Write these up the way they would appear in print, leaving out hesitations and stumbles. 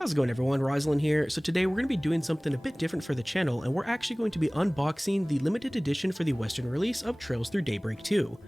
How's it going, everyone? Rosalind here. So today we're going to be doing something a bit different for the channel, and we're actually going to be unboxing the limited edition for the Western release of Trails Through Daybreak 2.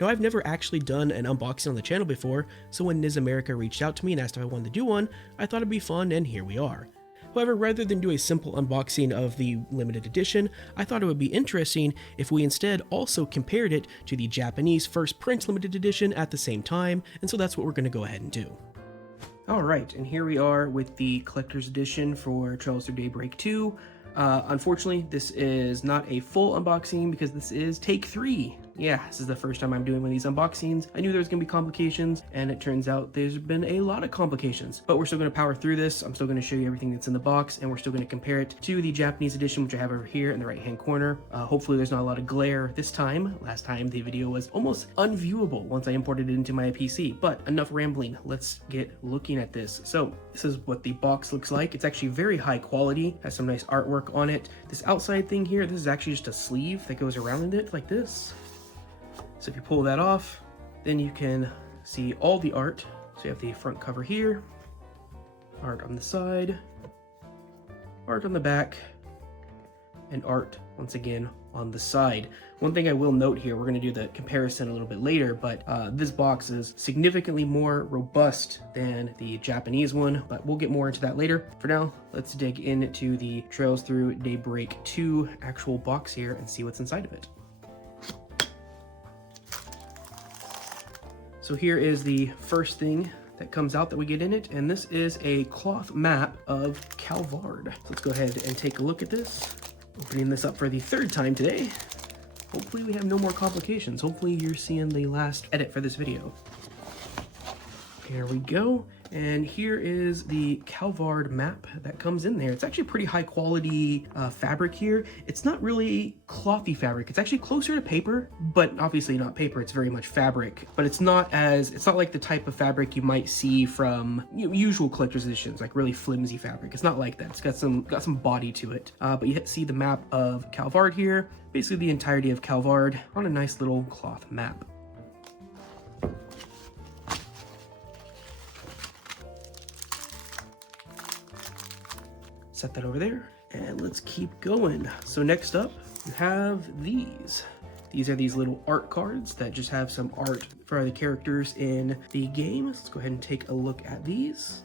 Now, I've never actually done an unboxing on the channel before, so when Niz America reached out to me and asked if I wanted to do one, I thought it'd be fun, and here we are. However, rather than do a simple unboxing of the limited edition, I thought it would be interesting if we instead also compared it to the Japanese first print limited edition at the same time, and so that's what we're going to go ahead and do. Alright, and here we are with the collector's edition for Trails Through Daybreak 2. Unfortunately, this is not a full unboxing because this is take 3. Yeah, this is the first time I'm doing one of these unboxings. I knew there was going to be complications, and it turns out there's been a lot of complications. But we're still going to power through this. I'm still going to show you everything that's in the box, and we're still going to compare it to the Japanese edition, which I have over here in the right-hand corner. Hopefully there's not a lot of glare this time. Last time the video was almost unviewable once I imported it into my PC. But enough rambling. Let's get looking at this. So this is what the box looks like. It's actually very high quality. Has some nice artwork on it. This outside thing here, this is actually just a sleeve that goes around it like this. So if you pull that off, then you can see all the art. So you have the front cover here, art on the side, art on the back, and art, once again, on the side. One thing I will note here, we're going to do the comparison a little bit later, but this box is significantly more robust than the Japanese one, but we'll get more into that later. For now, let's dig into the Trails Through Daybreak 2 actual box here and see what's inside of it. So here is the first thing that comes out that we get in it, and this is a cloth map of Calvard. So let's go ahead and take a look at this. Opening this up for the third time today. Hopefully we have no more complications. Hopefully you're seeing the last edit for this video. Here we go. And here is the Calvard map that comes in there. It's actually pretty high quality fabric here. It's not really clothy fabric. It's actually closer to paper, but obviously not paper. It's very much fabric, but it's not like the type of fabric you might see from usual collector's editions, like really flimsy fabric. It's not like that. It's got some body to it. But you see the map of Calvard here, basically the entirety of Calvard on a nice little cloth map. Set that over there, and let's keep going. So next up, you have these. These are these little art cards that just have some art for the characters in the game. Let's go ahead and take a look at these.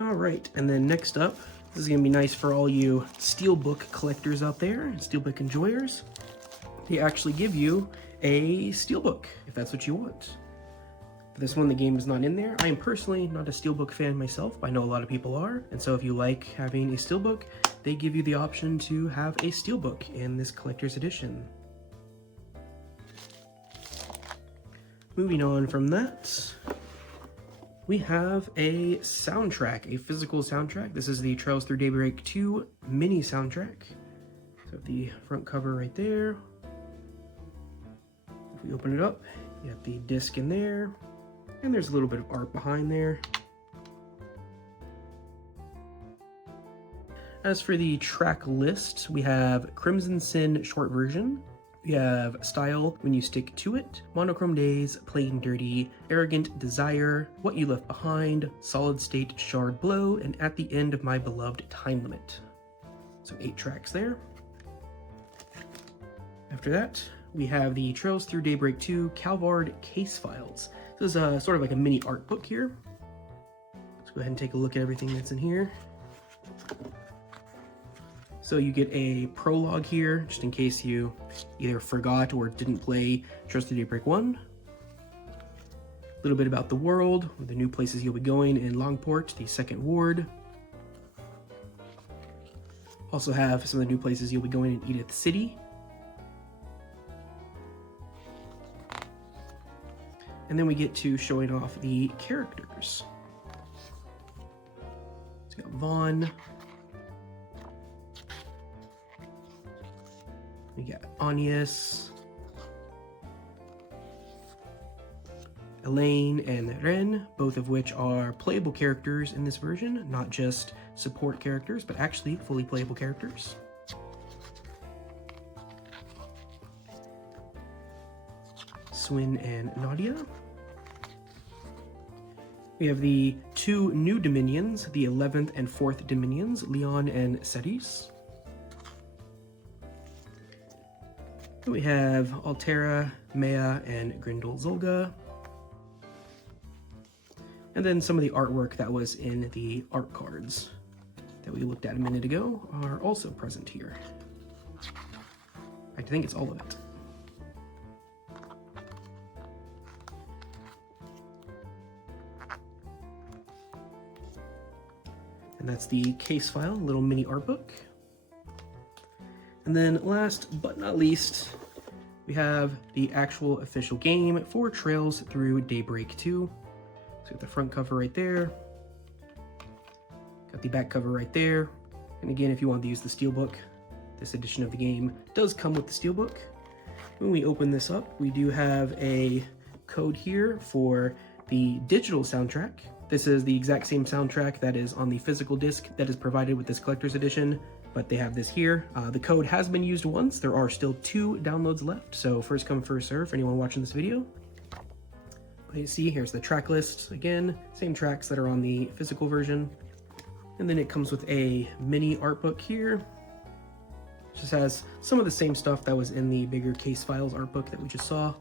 All right, and then next up, this is gonna be nice for all you steelbook collectors out there, steelbook enjoyers. They actually give you a steelbook, if that's what you want. For this one, the game is not in there. I am personally not a steelbook fan myself, but I know a lot of people are. And so if you like having a steelbook, they give you the option to have a steelbook in this collector's edition. Moving on from that, we have a soundtrack, a physical soundtrack. This is the Trails Through Daybreak 2 mini soundtrack. So the front cover right there. If we open it up, you have the disc in there, and there's a little bit of art behind there. As for the track list, we have Crimson Sin short version. We have Style When You Stick to It, Monochrome Days, Plain Dirty, Arrogant Desire, What You Left Behind, Solid State Shard Blow, and At the End of My Beloved Time Limit. So 8 tracks there. After that, we have the Trails Through Daybreak 2 Calvard Case Files. This is sort of like a mini art book here. Let's go ahead and take a look at everything that's in here. So you get a prologue here, just in case you either forgot or didn't play Trails Through Daybreak 1. A little bit about the world, the new places you'll be going in Longport, the 2nd Ward. Also have some of the new places you'll be going in Edith City. And then we get to showing off the characters. So we got Vaughn. We got Agnes, Elaine, and Ren, both of which are playable characters in this version, not just support characters, but actually fully playable characters. Swin and Nadia. We have the two new Dominions, the 11th and 4th Dominions, Leon and Ceres. We have Altera, Maya, and Grindel Zolga. And then some of the artwork that was in the art cards that we looked at a minute ago are also present here. I think it's all of it. And that's the case file, little mini art book. And then last but not least, we have the actual official game for Trails through Daybreak 2. So got the front cover right there. Got the back cover right there. And again, if you want to use the steelbook, this edition of the game does come with the steelbook. When we open this up, we do have a code here for the digital soundtrack. This is the exact same soundtrack that is on the physical disc that is provided with this collector's edition, but they have this here. The code has been used once. There are still 2 downloads left, so first come, first serve for anyone watching this video. But you see, here's the track list. Again, same tracks that are on the physical version. And then it comes with a mini art book here. It just has some of the same stuff that was in the bigger case files art book that we just saw.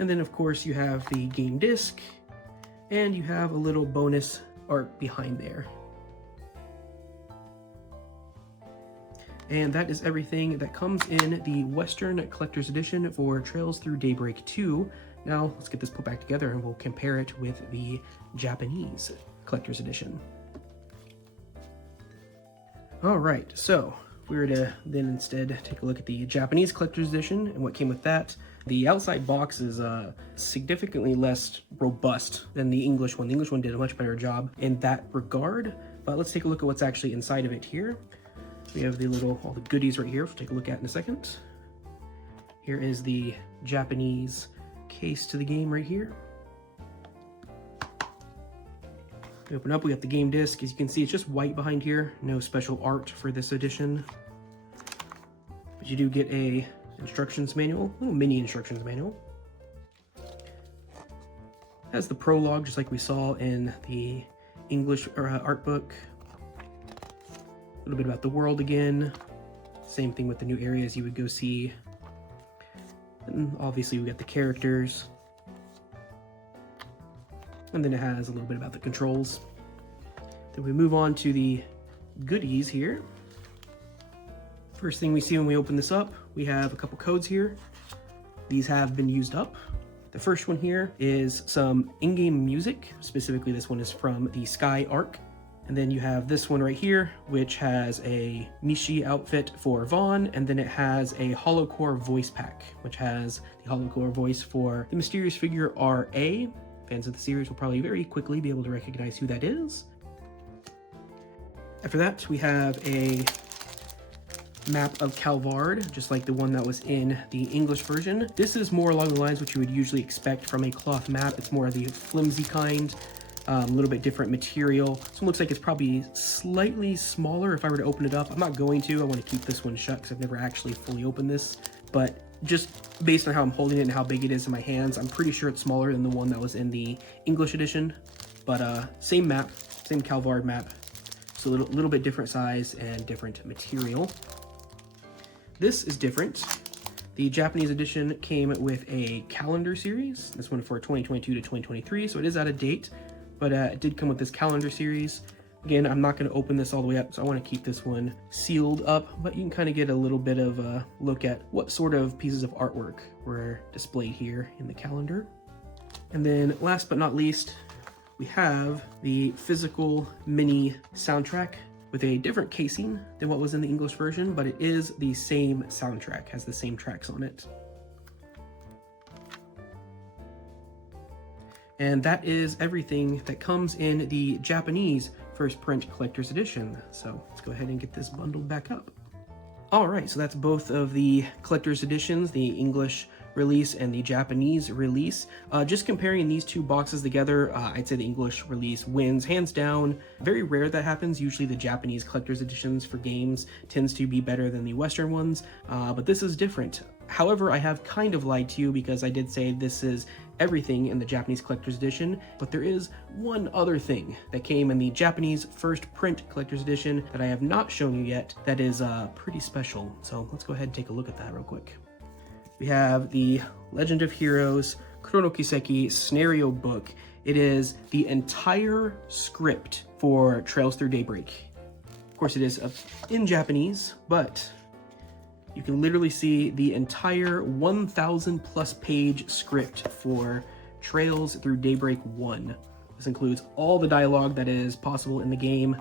And then of course you have the game disc, and you have a little bonus art behind there. And that is everything that comes in the Western Collector's Edition for Trails Through Daybreak 2. Now let's get this put back together and we'll compare it with the Japanese Collector's Edition. All right, so if we were to then instead take a look at the Japanese Collector's Edition and what came with that, the outside box is significantly less robust than the English one. The English one did a much better job in that regard, but let's take a look at what's actually inside of it here. We have all the goodies right here, we'll take a look at in a second. Here is the Japanese case to the game right here. We open up, we got the game disc. As you can see, it's just white behind here. No special art for this edition. But you do get a instructions manual, a little mini instructions manual. Has the prologue, just like we saw in the English art book. A little bit about the world again. Same thing with the new areas you would go see. And obviously we got the characters. And then it has a little bit about the controls. Then we move on to the goodies here. First thing we see when we open this up, we have a couple codes here. These have been used up. The first one here is some in-game music. Specifically, this one is from the Sky Arc. And then you have this one right here, which has a Mishi outfit for Vaughn, and then it has a HoloCore voice pack, which has the HoloCore voice for the mysterious figure RA. Fans of the series will probably very quickly be able to recognize who that is. After that, we have a map of Calvard, just like the one that was in the English version. This is more along the lines what you would usually expect from a cloth map. It's more of the flimsy kind, a little bit different material. This one looks like it's probably slightly smaller if I were to open it up. I'm not going to. I want to keep this one shut because I've never actually fully opened this. But just based on how I'm holding it and how big it is in my hands, I'm pretty sure it's smaller than the one that was in the English edition. But same map, same Calvard map. So a little bit different size and different material. This is different. The Japanese edition came with a calendar series. This one for 2022 to 2023, so it is out of date. But it did come with this calendar series, Again, I'm not going to open this all the way up, so I want to keep this one sealed up, but you can kind of get a little bit of a look at what sort of pieces of artwork were displayed here in the calendar. And then last but not least, we have the physical mini soundtrack with a different casing than what was in the English version, but it is the same soundtrack, has the same tracks on it. And that is everything that comes in the Japanese first print collector's edition. So let's go ahead and get this bundled back up. All right, so that's both of the collector's editions, the English release and the Japanese release. Just comparing these two boxes together, I'd say the English release wins hands down. Very rare that happens. Usually the Japanese collector's editions for games tends to be better than the Western ones, but this is different. However, I have kind of lied to you because I did say this is everything in the Japanese collector's edition, but there is one other thing that came in the Japanese first print collector's edition that I have not shown you yet that is pretty special. So let's go ahead and take a look at that real quick. We have the Legend of Heroes Kuro Kiseki scenario book. It is the entire script for Trails Through Daybreak. Of course, it is in Japanese, but you can literally see the entire 1,000 plus page script for Trails Through Daybreak 1. This includes all the dialogue that is possible in the game.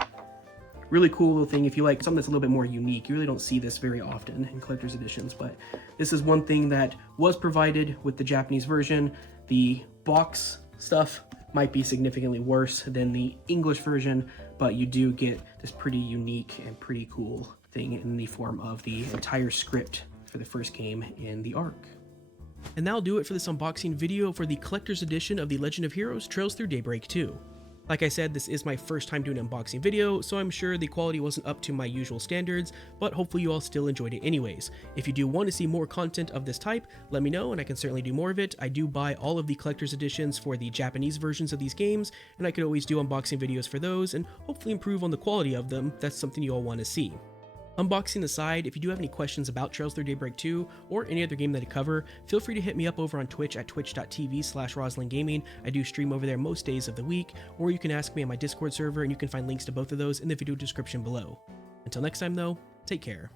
Really cool little thing if you like something that's a little bit more unique. You really don't see this very often in collector's editions, but this is one thing that was provided with the Japanese version. The box stuff might be significantly worse than the English version, but you do get this pretty unique and pretty cool thing in the form of the entire script for the first game in the ARC. And that'll do it for this unboxing video for the collector's edition of the Legend of Heroes Trails Through Daybreak 2. Like I said, this is my first time doing an unboxing video, so I'm sure the quality wasn't up to my usual standards, but hopefully you all still enjoyed it anyways. If you do want to see more content of this type, let me know and I can certainly do more of it. I do buy all of the collector's editions for the Japanese versions of these games, and I could always do unboxing videos for those and hopefully improve on the quality of them if that's something you all want to see. Unboxing aside, if you do have any questions about Trails Through Daybreak 2 or any other game that I cover, feel free to hit me up over on Twitch at twitch.tv/RoslinGaming. I do stream over there most days of the week, or you can ask me on my Discord server and you can find links to both of those in the video description below. Until next time though, take care.